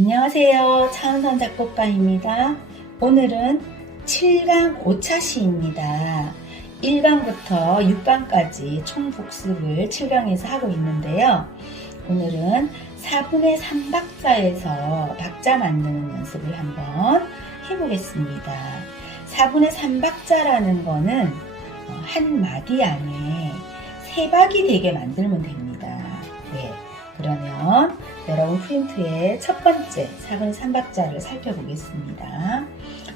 안녕하세요. 차은선 작곡가입니다. 오늘은 7강 5차 시입니다. 1강부터 6강까지 총 복습을 7강에서 하고 있는데요. 오늘은 4분의 3박자에서 박자 만드는 연습을 한번 해보겠습니다. 4분의 3박자라는 거는 어, 한 마디 안에 세 박이 되게 만들면 됩니다. 네. 그러면 여러분 프린트의 첫 번째 4분의 3박자를 살펴보겠습니다.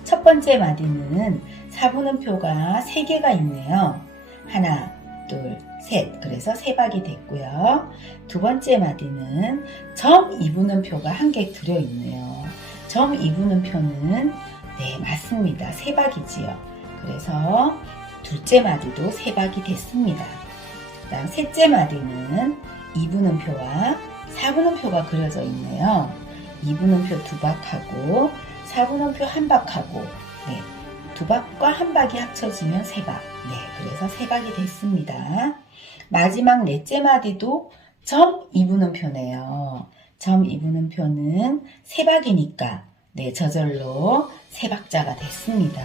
첫 번째 마디는 4분음표가 3개가 있네요. 하나, 둘, 셋. 그래서 세 박이 됐고요. 두 번째 마디는 점 2분음표가 한 개 들어있네요. 점 2분음표는 네, 맞습니다. 세 박이지요. 그래서 둘째 마디도 세 박이 됐습니다. 그 다음 셋째 마디는 2분음표와 4분음표가 그려져 있네요. 2분음표 두 박하고 4분음표 한 박하고 네, 두 박과 한 박이 합쳐지면 세 박. 네, 그래서 세 박이 됐습니다. 마지막 넷째 마디도 점 2분음표네요. 점 2분음표는 세 박이니까 네, 저절로 세 박자가 됐습니다.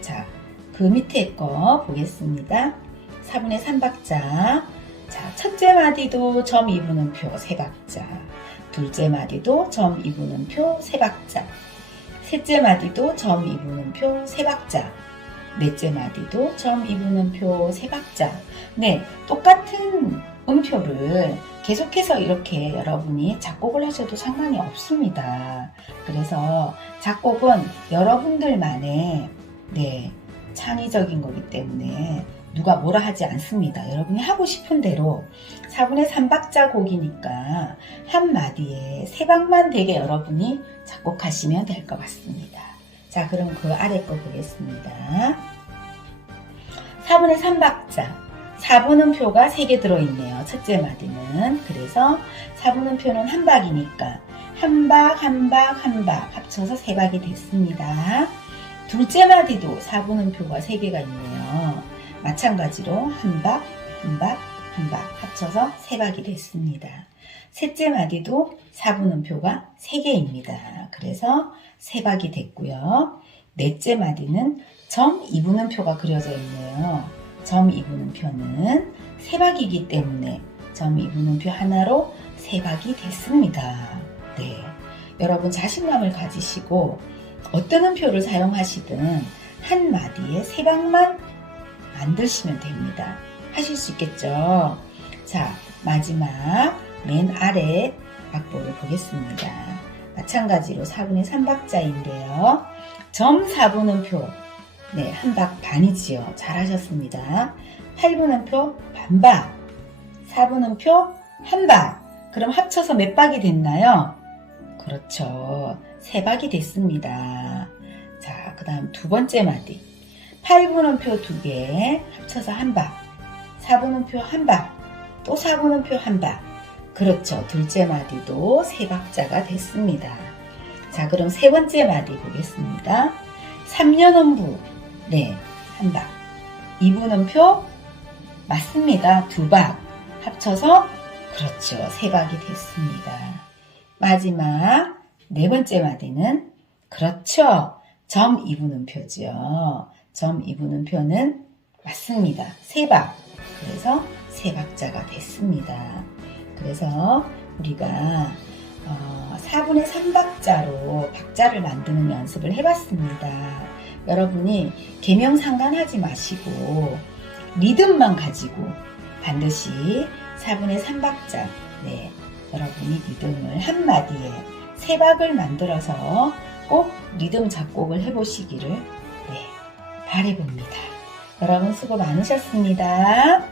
자, 그 밑에 거 보겠습니다. 4분의 3박자. 자, 첫째 마디도 점 2분음표 세 박자. 둘째 마디도 점 2분음표 세 박자. 셋째 마디도 점 2분음표 세 박자. 넷째 마디도 점 2분음표 세 박자. 네, 똑같은 음표를 계속해서 이렇게 여러분이 작곡을 하셔도 상관이 없습니다. 그래서 작곡은 여러분들만의 네, 창의적인 거기 때문에 누가 뭐라 하지 않습니다. 여러분이 하고 싶은 대로 4분의 3박자 곡이니까 한 마디에 세 박만 되게 여러분이 작곡하시면 될 것 같습니다. 자, 그럼 그 아래 거 보겠습니다. 4분의 3박자. 4분음표가 3개 들어있네요. 첫째 마디는. 그래서 4분음표는 한 박이니까 한 박, 한 박, 한 박 합쳐서 세 박이 됐습니다. 둘째 마디도 4분음표가 3개가 있네요. 마찬가지로 한 박, 한 박, 한 박 합쳐서 세 박이 됐습니다. 셋째 마디도 4분음표가 3개입니다. 그래서 세 박이 됐고요. 넷째 마디는 점 2분음표가 그려져 있네요. 점 2분음표는 세 박이기 때문에 점 2분음표 하나로 세 박이 됐습니다. 네. 여러분 자신감을 가지시고 어떤 음표를 사용하시든 한 마디에 세 박만 만드시면 됩니다. 하실 수 있겠죠? 자, 마지막 맨 아래 악보를 보겠습니다. 마찬가지로 4분의 3박자인데요. 점 4분음표, 네, 한 박 반이지요. 잘하셨습니다. 8분음표 반박, 4분음표 한 박. 그럼 합쳐서 몇 박이 됐나요? 그렇죠. 세 박이 됐습니다. 자, 그 다음 두 번째 마디. 8분음표 두 개, 합쳐서 한 박. 4분음표 한 박. 또 4분음표 한 박. 그렇죠. 둘째 마디도 세 박자가 됐습니다. 자, 그럼 세 번째 마디 보겠습니다. 3년음부. 네, 한 박. 2분음표. 맞습니다. 두 박. 합쳐서, 그렇죠. 세 박이 됐습니다. 마지막 네 번째 마디는 그렇죠. 점 2분음표죠. 점 2분음표는 맞습니다. 세 박. 그래서 세 박자가 됐습니다. 그래서 우리가 어, 4분의 3박자로 박자를 만드는 연습을 해봤습니다. 여러분이 개명 상관하지 마시고 리듬만 가지고 반드시 4분의 3박자 네, 여러분이 리듬을 한 마디에 세 박을 만들어서 꼭 리듬 작곡을 해보시기를 네, 바래봅니다. 여러분 수고 많으셨습니다.